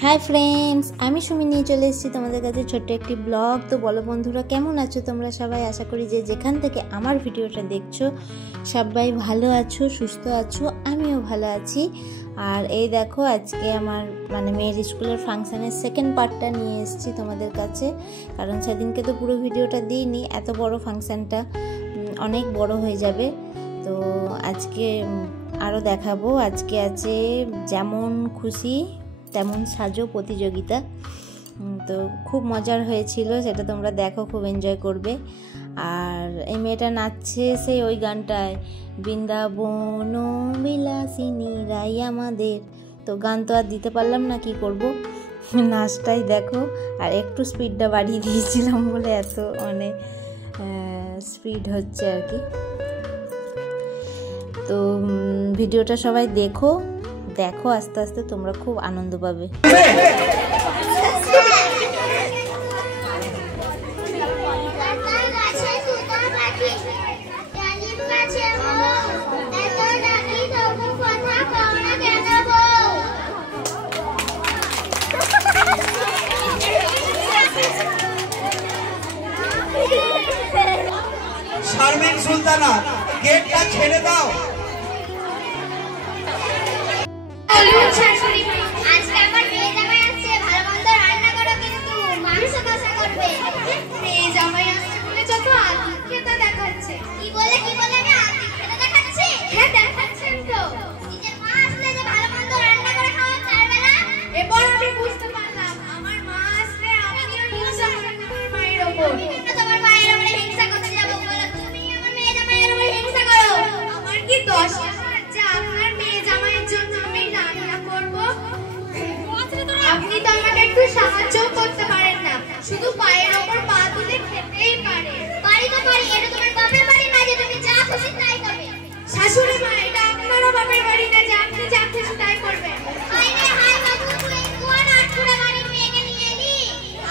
Hi friends आमी सुमी निये चले एसेछि तोमादेर काछे छोट्ट एकटी ब्लग। तो बोलो बंधुरा केमन आछो तोमरा सबाई? आशा करी जे जेखान थेके आमार भिडियोटा देखछो सबाई भालो आछो, सुस्थ आछो, आमिओ भालो आछि। और এই দেখো আজকে আমার মানে মেয়ের স্কুলের ফাংশনের সেকেন্ড পার্টটা নিয়ে এসেছি তোমাদের কাছে, কারণ সেদিনকে তো পুরো ভিডিওটা দিইনি, এত বড় ফাংশনটা অনেক বড় হয়ে যাবে। তো আজকে আরও দেখাবো। আজকে আছে যেমন খুশি তেমন সাজো প্রতিযোগিতা। তো খুব মজার হয়েছিল, সেটা তোমরা দেখো, খুব এনজয় করবে। আর এই মেয়েটা নাচছে সেই ওই গানটায়, বৃন্দাবন বিলাসিনী রাই আমাদের। তো গান তো আর দিতে পারলাম না, কি করব, নাচটাই দেখো। আর একটু স্পিডটা বাড়িয়ে দিয়েছিলাম বলে এত মানে স্পিড হচ্ছে আর কি। তো ভিডিওটা সবাই দেখো দেখো, আস্তে আস্তে তোমরা খুব আনন্দ পাবে। শারমিন সুলতানা, গেটটা ছেড়ে দাও। আজকে আমার মেয়ে জামাই আসছে, ভালো মন্দ রান্না করো, কিন্তু মাংস কষা করবে। মেয়ে জামাই আসছে বলে যত আতিথ্যতা দেখাচ্ছে। কি বলে আমি আতিথ্যতা দেখাচ্ছি? হ্যাঁ দেখাচ্ছেন তো। নিজের মা আসলে যে ভালো মন্দ রান্না করে খাওয়া চার বেলা। এবার আমি বুঝতে পারলাম আমার মা আসলে আমিও হিংসা করি আমার মায়ের ওপর। তোমার মায়ের ওপরে হিংসা করতে যাবো বলো? তুমি আমার মেয়ে জামাইয়ের ওপরে হিংসা করো। আমার কি দোষ যে আপনার মেয়ে জামাইয়ের জন্য আমি রান্না করব? আপনি তো আমাকে একটু সাহায্য করতে পারেন না, শুধু পায়ের ওপর পা তুলে খেতেই পারে। পারি তো পারি, এটা তোমার বাপের বাড়ি না যে তুমি যা খুশি তাই করবে। শাশুড়ি মা, এটা আপনারও বাপের বাড়ি না যে আপনি যা খুশি তাই করবেন। হাই রে হাই বাবু, তুই কোন আটকুড়ে বাড়ির মেয়েকে নিয়ে এলি?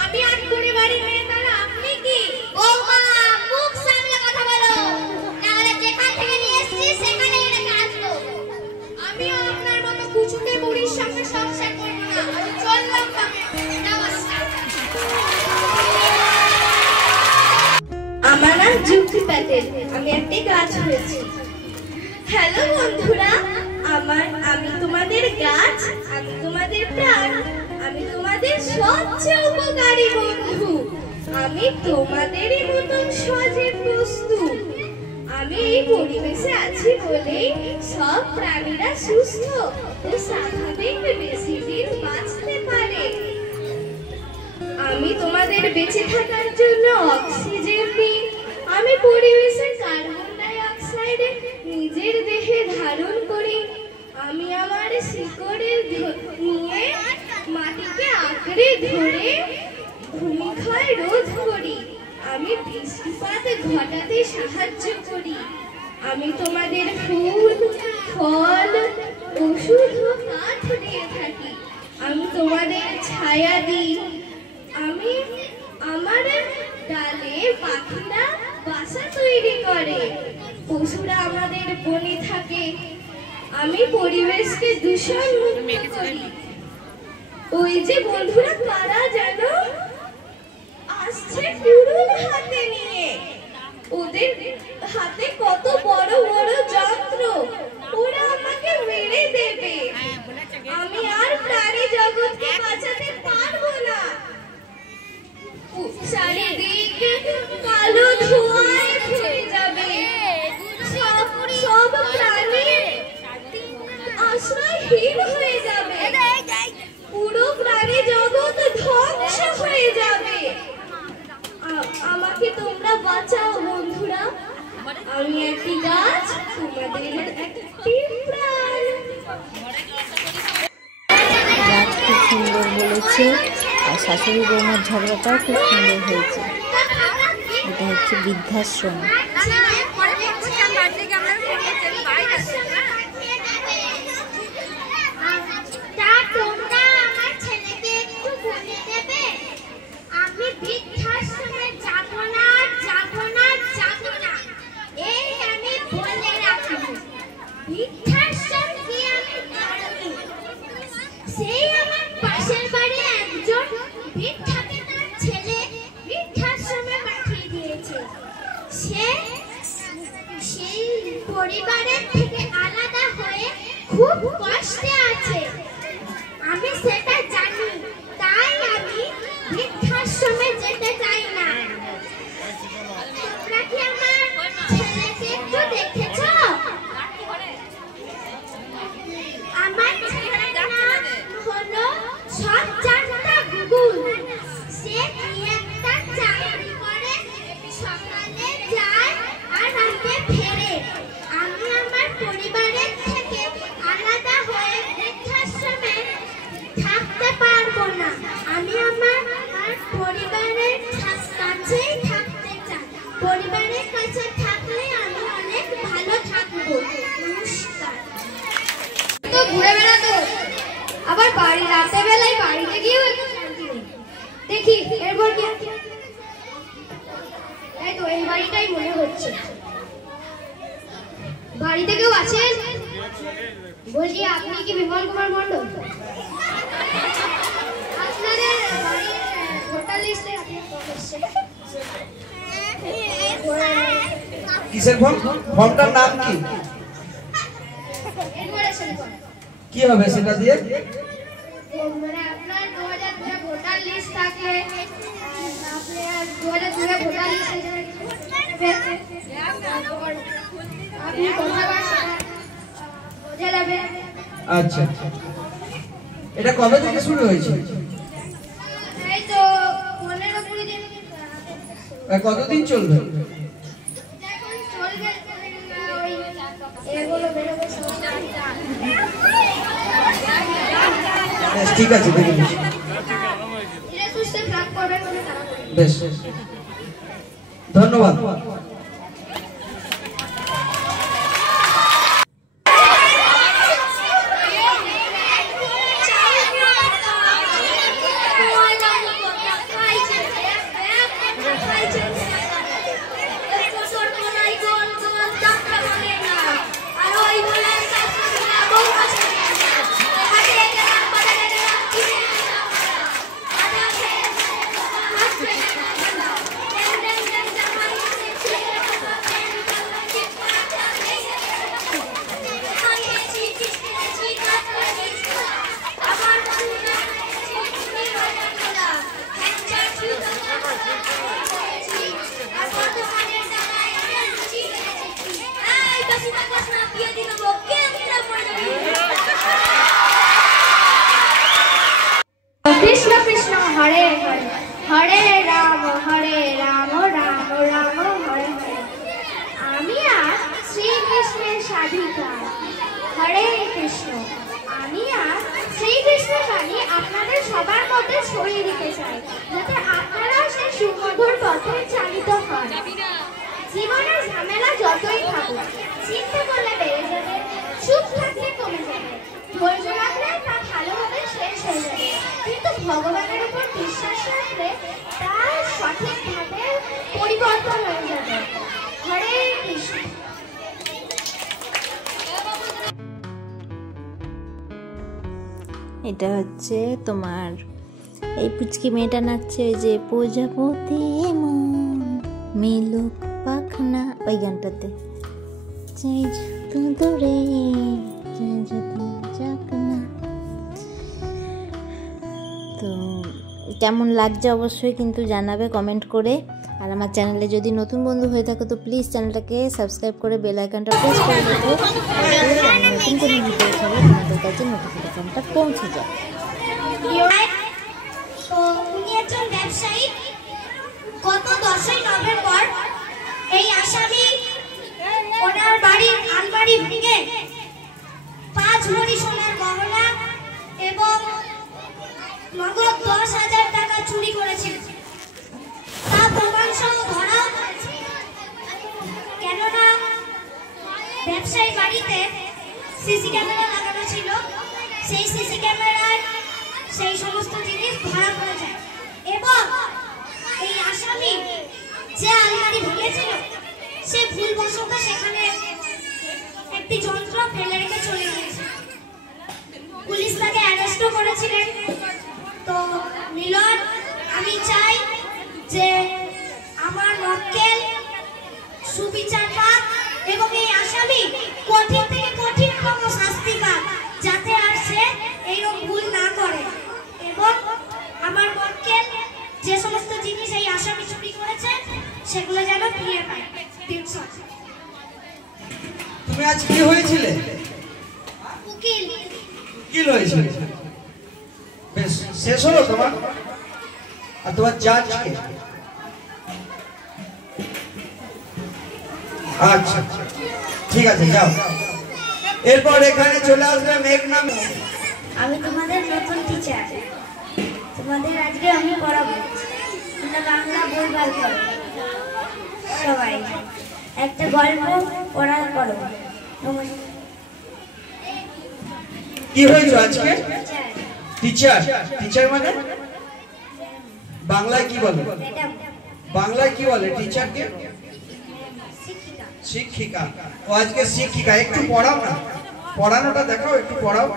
আমি আটকুড়ে বাড়ির মেয়ে, তাহলে আপনি কি? বৌমা, মুখ সামলে কথা বলো, নাহলে যেখান থেকে নিয়ে এসেছি সেখানে এটা কাটবো। আমিও আপনার মতো কুচুকে বুড়ির সঙ্গে সংসার করব না, আমি চললাম বাপে। নমস্কার। আমার নাম যুক্তি প্যাটেল, আমি একটি গাছ হয়েছি। হ্যালো বন্ধুরা, আমি তোমাদের গাছ, আমি তোমাদের প্রাণ, আমি তোমাদের সবচেয়ে উপকারী বন্ধু, আমি তোমাদেরই মতন সজীব বস্তু। আমি এই পরিবেশে আছি বলেই সব প্রাণীরা সুস্থ ও স্বাভাবিক বেশি দিন বাঁচতে পারে। আমি তোমাদের বেঁচে থাকার জন্য অক্সিজেন দিই, আমি পরিবেশের কার্বন ডাই অক্সাইড নিজের দেহে ধারণ করি, আমি আমার শিকড়ে নিয়ে মাটিকে আঁকড়ে ধরে ভূমিক্ষয় রোধ করি, আমি বৃষ্টিপাত ঘটাতে সাহায্য করি, আমি তোমাদের ফুল ফল ওষুধ ও কাঠ দিয়ে থাকি, আমি তোমাদের ছায়া দিই, আমি আমার ডালে পাখিরা বাসা তৈরি করে, পশুরা আমাদের বনে থাকে, আমি পরিবেশকে দূষণ মুক্ত করি। ওই যে বন্ধুরা কারা জানো? আসছে কুড়ুল হাতে নিয়ে, ওদের হাতে কত বড় বড় যন্ত্র, ওরা আমাকে মেরে দেবে, আমি আর প্রাণী জগৎকে বাঁচাতে পারবো না। চারিদিকে কালো ধোঁয়ায় ভরে যাবে, সব প্রাণী আশ্রয়হীন হয়ে যাবে, পুরো প্রাণী জগৎ ধ্বংস হয়ে যাবে। আমাকে তোমরা বাঁচাও বন্ধুরা, আমি একটি গাছ, তোমাদের একটি প্রাণ। গাছ খুব সুন্দর বলেছে, আর শাশুড়ি বৌমার ঝগড়াটাও খুব সুন্দর হয়েছে। এটা হচ্ছে বৃদ্ধাশ্রম। সেই আমার পাশের বাড়ি পরিবারের থেকে আলাদা হয়ে খুব কষ্টে আছে। আমি সেটা জানি, তাই আমি বৃদ্ধাশ্রমে যেতে চাই না। তোমরা কি আমার ছেলেকে একটু দেখেছো? আমার ছেলের নাম হলো সজ্জান্তা গুগুল। সে কি একটা চাকরি করে, সকালে যায় আর রাতে ফেরে। আমি আমার পরিবারের থেকে আলাদা হয়ে বৃদ্ধাশ্রমে থাকতে পারবো না। আমি আমার পরিবারের কাছেই থাকতে চাই। পরিবারের কাছে থাকলে আমি অনেক ভালো থাকবো। নমস্কার। তো ঘুরে বেড়াতো, আবার বাড়ি রাতে বেলায় বাড়িতে গিয়েও দেখি। এরপর কি? এই তো এই বাড়িটাই মনে হচ্ছে। বাড়িতে কেউ আছেন? বলছি, আপনি কি বিমল কুমার মণ্ডল? আপনাদের বাড়ির ভোটার লিস্টে কিসের ফর্ম? ফর্মটার নাম কি? কি হবে সেটা দিয়ে? মানে আপনার 2002 ভোটার লিস্ট থাকলে আপনার 2002 ভোটার লিস্ট আপনি বোঝা যাবে। আচ্ছা, এটা কবে থেকে শুরু হয়েছে? এই তো 15-20 দিন। কতদিন চলবে? এখন চলবে ওই এগুলো বেরোবে। ঠিক আছে, দেখে নিচ্ছি। বেশ, ধন্যবাদ। কৃষ্ণ কৃষ্ণ হরে হরে, হরে রাম রাম রাম হরে হরে। আমি আজ শ্রীকৃষ্ণের সাধিকা। হরে কৃষ্ণ। আমি আজ শ্রীকৃষ্ণের বাণী আপনাদের সবার মধ্যে ছড়িয়ে দিতে চাই, যাতে আপনারাও সেই সুমধুর পথে চালিত হন। জীবনের ঝামেলা যতই থাকুক, চিন্তা করলে বেড়ে যাবে, সুখ থাকলে কমে যাবে, ধৈর্য রাখলে তা ভালোভাবে শেষ হয়ে যাবে, কিন্তু ভগবানের উপর বিশ্বাস রাখলে তা সঠিকভাবে পরিবর্তন হয়ে যাবে। হরে কৃষ্ণ। এটা হচ্ছে তোমার এই পুচকি মেয়েটা নাচছে, ওই যে প্রজাপতি মন মেলুক পাখনা, ওই গানটাতে। তো কেমন লাগছে অবশ্যই কিন্তু জানাবে কমেন্ট করে। আর আমার চ্যানেলে যদি নতুন বন্ধু হয়ে থাকো তো প্লিজ চ্যানেলটাকে সাবস্ক্রাইব করে বেল আইকনটা প্রেস করে দেবো, নতুন কোনো ভিডিও ছাড়লে তোমাদের কাছে নোটিফিকেশনটা পৌঁছে যায়। উনি একজন ব্যবসায়ী। গত 10ই নভেম্বর এই আসামি ওনার বাড়ির আলমারি ভেঙে 5 ভরি সোনার গহনা এবং নগদ 10,000 টাকা চুরি করেছিল। তা প্রমাণ সহ ধরা হয়েছে। কেননা ব্যবসায়ী বাড়িতে সিসি ক্যামেরা লাগানো ছিল, সেই সিসি ক্যামেরায় সেই সমস্ত জিনিস ধরা পড়ে যায় এবং এই আসামি যে আলমারি ভেঙেছিল সে ভুলবশত সেখানে একটি যন্ত্র ফেলে রেখে চলে গিয়েছে। পুলিশ তাকে অ্যারেস্টও করেছিলেন। তো মিলন, আমি চাই যে আমার মক্কেল সুবিচার পাক এবং এই আসামি সেগুলো যেন ফিরে পাই। তুমি আজ কি হয়েছিলে? উকিল। উকিল হয়েছিল? বেশ, শেষ হলো তোমার? আর তোমার জাজ কে? আচ্ছা ঠিক আছে, যাও। এরপর এখানে চলে আসবে মেঘনা। আমি তোমাদের নতুন টিচার। তোমাদের আজকে আমি পড়াবো। তোমরা বাংলা বই বার করো। সবাই একটা গল্প পড়া করো। কি হয়েছে আজকে? টিচার। টিচার মানে বাংলায় কি বলে? বাংলায় কি বলে টিচারকে? শিক্ষিকা। ও আজকে শিক্ষিকা। একটু পড়াও না, পড়ানোটা দেখাও, একটু পড়াও।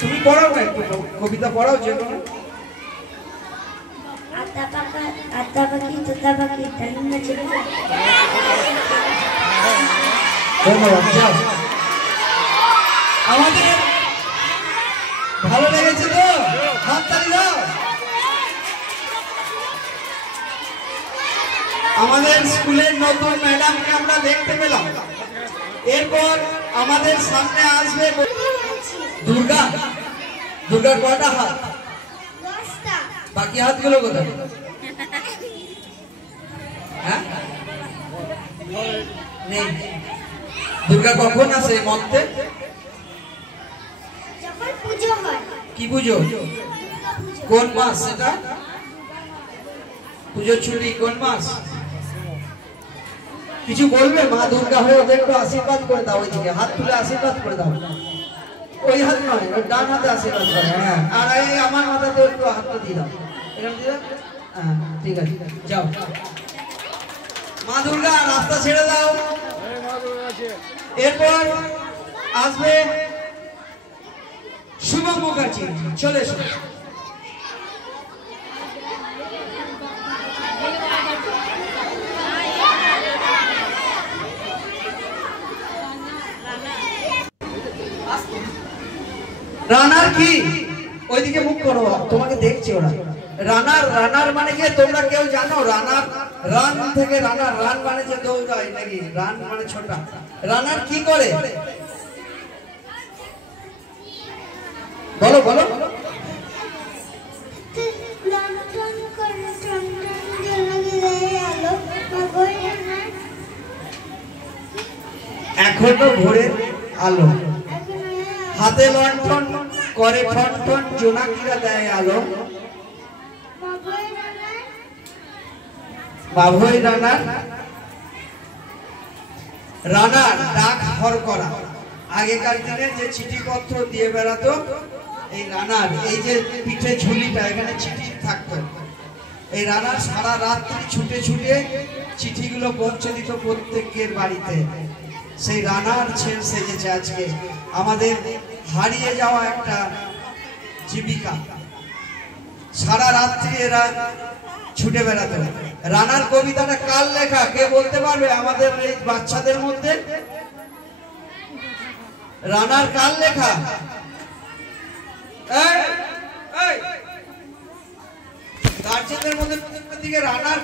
তুমি পড়াও না, একটু কবিতা পড়াও যে কোনো। ধন্যবাদ, যাও। আমাদের ভালো লেগেছে তো? হাততালি দাও। আমাদের স্কুলের নতুন ম্যাডামকে আমরা দেখতে পেলাম। এরপর আমাদের সামনে আসবে দুর্গা। দুর্গার কয়টা হাত? বাকি হাতগুলো কোথায়? হ্যাঁ, নেই। দুর্গা কখন আসে মন্ত্রে? কি পুজো? কোন মাস সেটা? পুজোর ছুটি কোন মাস? কিছু বলবে? মা দুর্গা হয়ে ওদের একটু আশীর্বাদ করে দাও। ওইদিকে হাত তুলে আশীর্বাদ করে দাও। ওই হাত নয়, ওই ডান হাতে আশীর্বাদ করে। হ্যাঁ, আর এই আমার মাথাতে একটু হাতটা দিয়ে দাও। এরকম দিয়ে দাও। হ্যাঁ, ঠিক আছে, যাও। মা দুর্গা রাস্তা ছেড়ে দাও। এরপর আসবে শুভম মুখার্জি। চলে এসো। রানার কি? ওইদিকে মুখ করো, তোমাকে দেখছি ওরা। রানার। রানার মানে কি তোমরা কেউ জানো? রানার, রান থেকে রানার। রান মানে যে দৌড়ায় নাকি? রান মানে ছোটা। রানার কি করে বলো বলো। এখনো ভোরের আলো, হাতে লণ্ঠন করে ঠন ঠন, জোনাকিরা দেয় আলো। বাভই রানার। রানার ডাক হর করা। আগেকার দিনে যে চিঠিপত্র দিয়ে বেড়াতো এই রানার, এই যে পিঠে ঝুলিটা এখানে চিঠি থাকতো, এই রানার সারা রাত্রি ছুটে ছুটে চিঠিগুলো পৌঁছে দিত প্রত্যেকের বাড়িতে। সেই রানার ছেলে সেজেছে আজকে আমাদের হারিয়ে যাওয়া একটা জীবিকা। সারা রাত্রি এরা ছুটে বেড়াতো। রানার কবিতাটা কার লেখা কে বলতে পারবে আমাদের এই বাচ্চাদের মধ্যে? রানার কার লেখা? গার্জেনদের মধ্যে দিকে রানার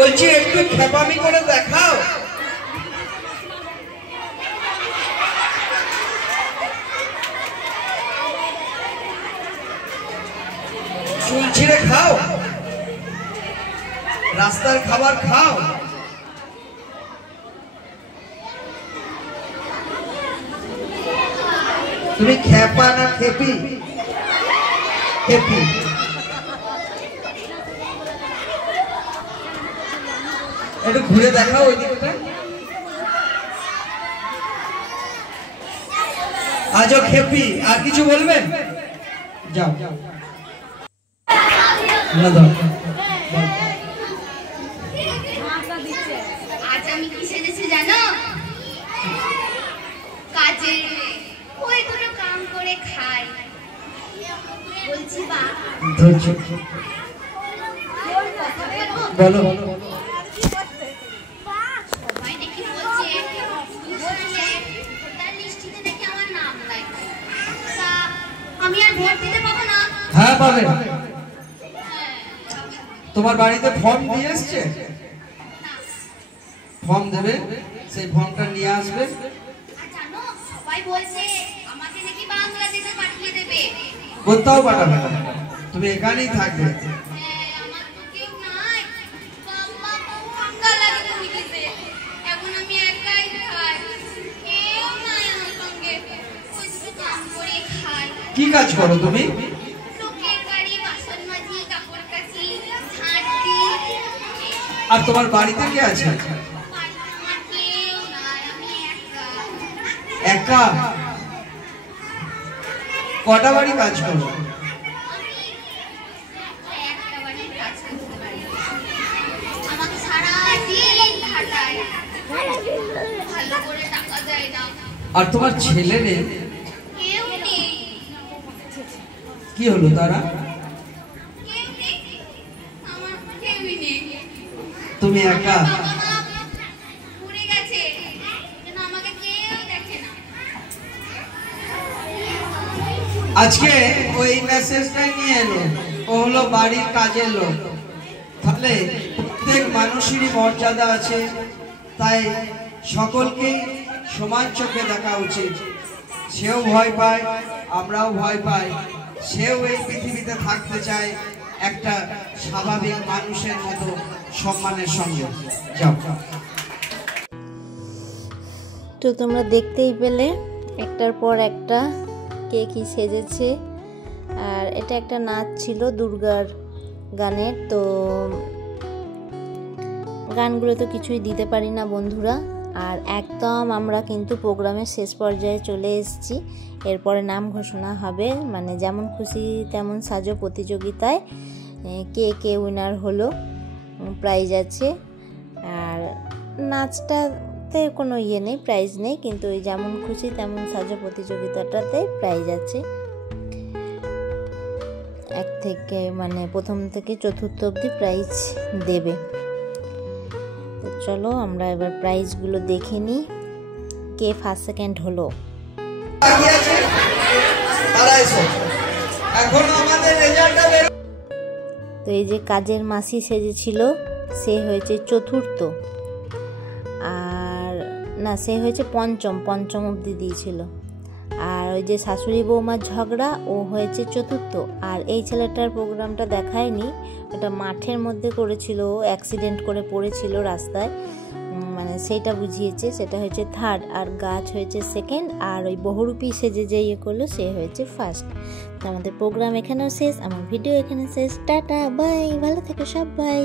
বলছি, একটু খেপামি করে দেখাও। চুল ছিঁড়ে খাও, রাস্তার খাবার খাও। তুমি খেপা না খেপি? খেপি। একটু ঘুরে দেখাও ওই দিকটা। আজও খেপি। আর কিছু বলবেন? যাও। না দাও। আজ আমি কি সেজেছি জানো? কাজের মেয়ে। ওই দুটো কাম করে খাই। বলছি বা ধৈর্য বলো। সবাই নাকি বলছে ভোটার লিস্টিতে নাকি আমার নাম নাই। তা আমি আর ভোট দিতে পাবো না? হ্যাঁ পাবে। হ্যাঁ। তোমার বাড়িতে ফর্ম দিয়ে এসছে? ফর্ম দেবে, সেই ফর্মটা নিয়ে আসবে। আর জানো সবাই বলছে আমাকে নাকি বাংলাদেশে পাঠিয়ে দেবে। কোথাও পাঠাবে না, তুমি এখানেই থাকবে। হ্যাঁ, আমার তো কেউ নাই। বাবা খুব ঠান্ডা লাগে মুভিতে। এখন আমি একাই খাই। কেউ নাই আমার সঙ্গে। ওই দুটো কাম করে খাই। কি কাজ করো তুমি? লোকের বাড়ি বাসন মাজি, কাপড় কাচি, ঝাঁট দিই। আর তোমার বাড়িতে কে আছে? বাড়িতে আমার কেউ নাই, আমি একা। একা? কটা বাড়ি কাজ করো? একটা বাড়ির কাজ করতে পারি। আমাকে সারাদিন খাটায়। ভালো করে টাকা দেয় না। আর তোমার ছেলে নেই? কেউ নেই। কি হলো তারা? কেউ নেই। আমার কেউই নেই। তুমি একা? বাবা মা ঘুরে গেছে। যেন আমাকে কেউ দেখে না। আজকে ওই মেসেজটাই নিয়ে এলো, ও হলো বাড়ির কাজের লোক। তাহলে প্রত্যেক মানুষেরই মর্যাদা আছে, তাই সকলকেই সমান চোখে দেখা উচিত। সেও ভয় পায়, আমরাও ভয় পাই। সেও এই পৃথিবীতে থাকতে চায় একটা স্বাভাবিক মানুষের মতো সম্মানের সঙ্গে। যাও। তো তোমরা দেখতেই পেলে একটার পর একটা কে কি সেজেছে। আর এটা একটা নাচ ছিল দুর্গার গানের। তো গানগুলো তো কিছুই দিতে পারি না বন্ধুরা। আর একদম আমরা কিন্তু প্রোগ্রামের শেষ পর্যায়ে চলে এসেছি। এরপরে নাম ঘোষণা হবে, মানে যেমন খুশি তেমন সাজো প্রতিযোগিতায় কে কে উইনার হলো, প্রাইজ আছে। আর নাচটাতে কোনো ইয়ে নেই, প্রাইজ নেই, কিন্তু ওই যেমন খুশি তেমন সাজো প্রতিযোগিতাটাতে প্রাইজ আছে। এক থেকে মানে প্রথম থেকে চতুর্থ অবধি প্রাইজ দেবে। তো চলো আমরা এবার প্রাইজগুলো দেখে নিই, কে ফার্স্ট সেকেন্ড হলো। তো এই যে কাজের মাসি সেজেছিল সে হয়েছে চতুর্থ, আর না সে হয়েছে পঞ্চম অবধি দিয়েছিল। আর ওই যে শাশুড়ি বৌমার ঝগড়া ও হয়েছে চতুর্থ। আর এই ছেলেটার প্রোগ্রামটা দেখায়নি, ওটা মাঠের মধ্যে করেছিল, অ্যাক্সিডেন্ট করে পড়েছিল রাস্তায়, মানে সেইটা বুঝিয়েছে, সেটা হয়েছে থার্ড। আর গাছ হয়েছে সেকেন্ড। আর ওই বহুরূপী সেজে যে ইয়ে করলো সে হয়েছে ফার্স্ট। তো আমাদের প্রোগ্রাম এখানেও শেষ, আমার ভিডিও এখানে শেষ। টাটা বাই, ভালো থেকো সবাই।